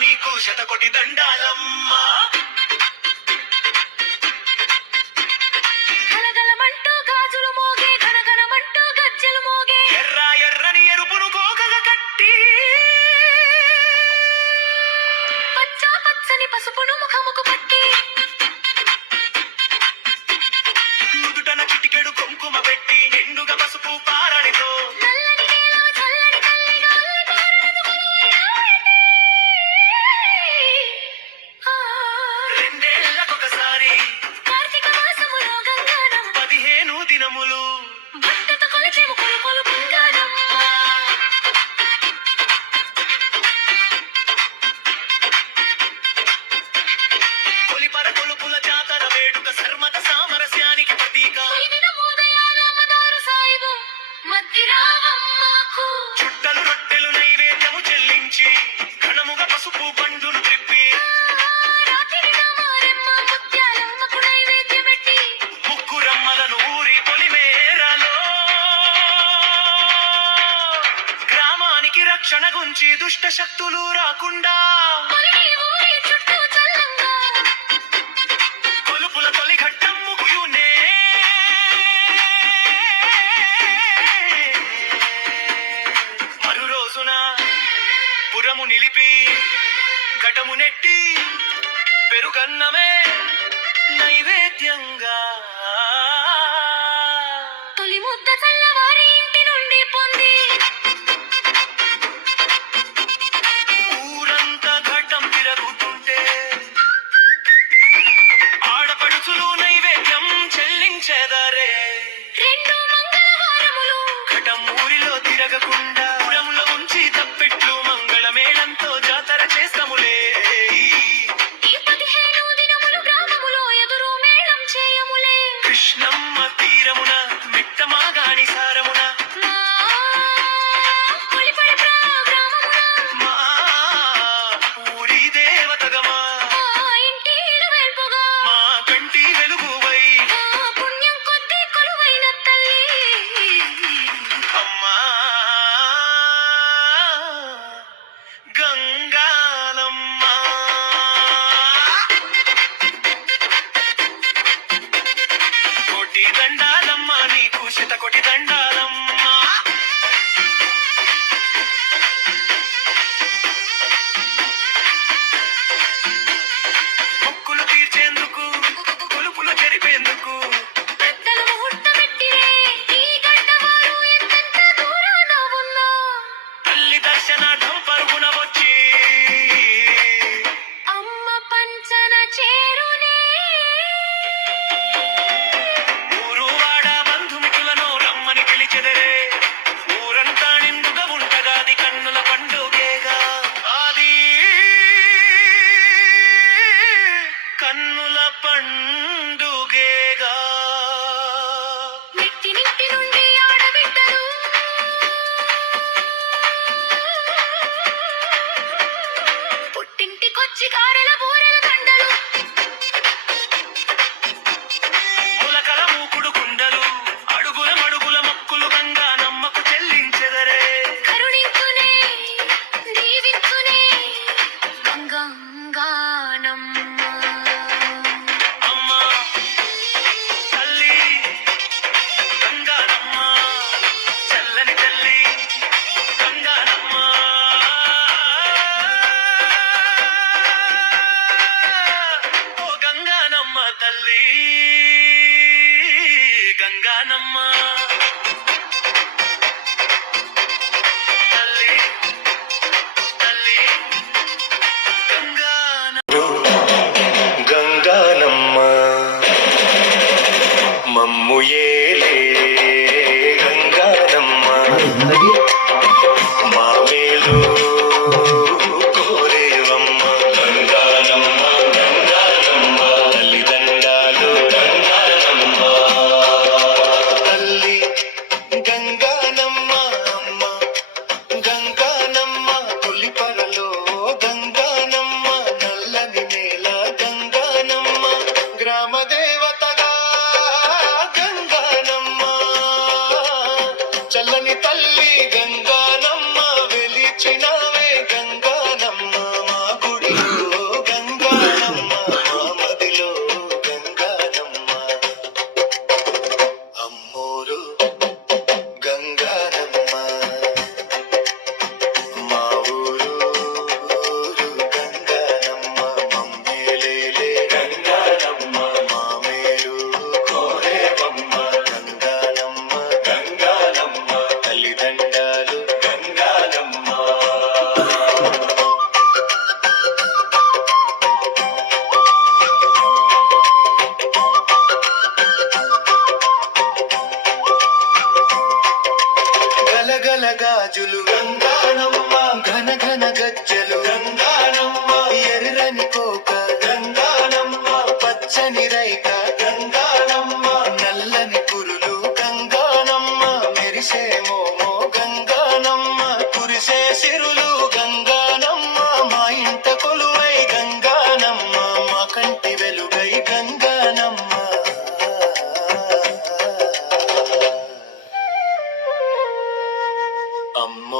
నీకు శతకోటి దండాలమ్మా. చుట్టలు రొట్టెలు చెల్లించి పసుపు పొలిమేరలో గ్రామానికి రక్షణ గుంచి దుష్ట శక్తులు రాకుండా. స్వరము నిలిపి ఘటము నెట్టి పెరుగన్నమే నైవేద్యంగా. తొలి ముద్ద చల్లవారి కోటి దండ கோயிலே கங்காதம்மா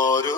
ഒരു